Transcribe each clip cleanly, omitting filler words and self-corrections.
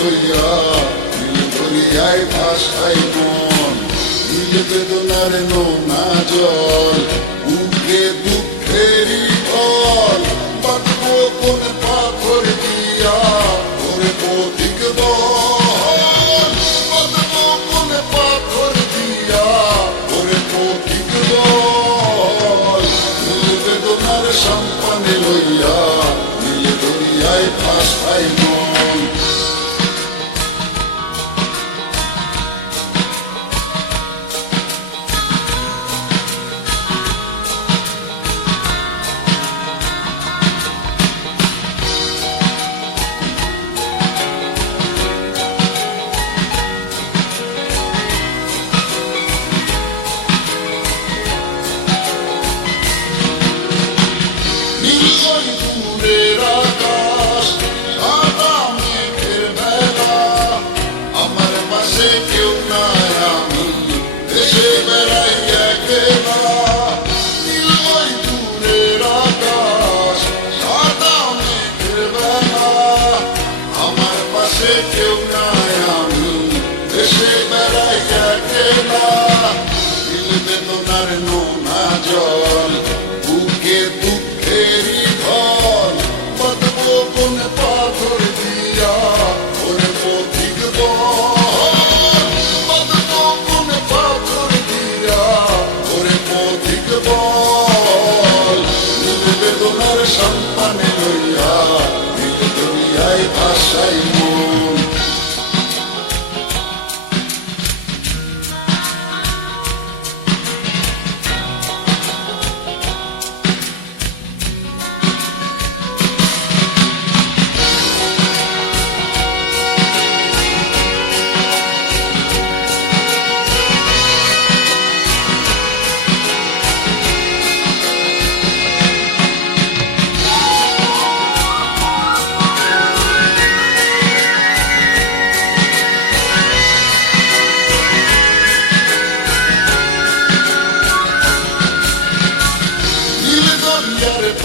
লইয়া নীল দরিয়ায় ভাসাই মন। নীল বেদনার নোনা জল বুকে দুঃখেরই ফল, বাঁধবো কোন পাথর দিয়া ওরে পথিক বল, বাঁধবো কোন পাথর দিয়া ওরে পথিক বল। নীল বেদনার সম্পানে লইয়া নীল দরিয়ায় ভাসাই মন। কেউ নাই আমি দেশে বেড়াই একলা, নীল ওই দূরের আকাশ সাদা মেঘের বেলা। আমার পাশে কেউ নাই আমি দেশে বেড়াই একলা। নীল বেদনার নোনা জল বুকে দুঃখেরই ঢল, বাঁধবো কোন পাথর দিয়া ওরে পথিক বল, সম্পানে লইয়া নীল দরিয়ায় ভাসাই মন।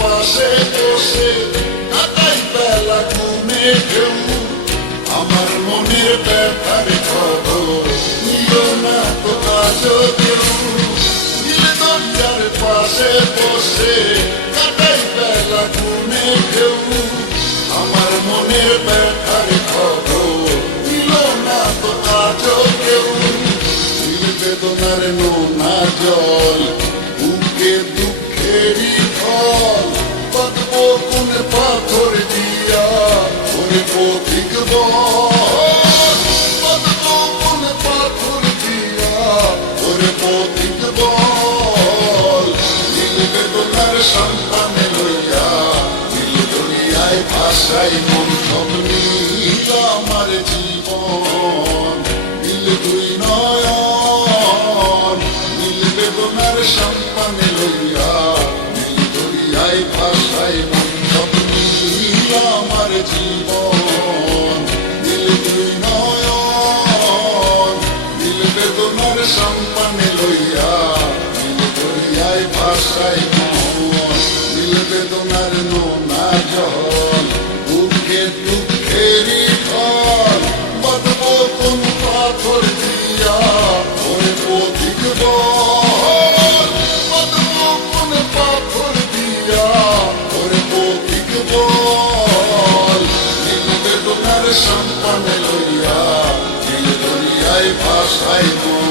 পাশে বসে কাটাই বেলা ঘুমে ঢেউ, আমার মনের ব্যথার খবর নিল না তো আজও কেউ। নীল দরিয়ার পাশে বসে কাটাই বেলা ঘুমে ঢেউ, আমার মনের ব্যথার খবর নিল না তো আজও কেউ। নীল বেদনার নোনা জল বুকে দুঃখেরই ফল, বাঁধবো কোন পাথর দিয়া ওরে পথিক বল, বাঁধবো কোন পাথর দিয়া ওরে পথিক বল। নীল বেদনার সম্পানে লইয়া নীল দরিয়ায় ভাসাই মন। সব নীল আমার জীবন নীল দুই নয়ন, নীল বেদনার সম্পানে লইয়া নীল দরিয়ায় ভাসাই মন। সব নীল আমার জীবন নীল দুই নয়ন, নীল বেদনার সম্পানে লইয়া নীল দরিয়ায় ভাসাই মন। নীল বেদনার নোনা জল বুকে দুঃখেরই ফল, বাঁধবো কোন পাথর দিয়া ওরে পথিক বল, বাঁধবো কোন পাথর দিয়া ওরে পথিক বল। নীল বেদনার সম্পানে লইয়া নীল দরিয়ায় ভাসাই মন।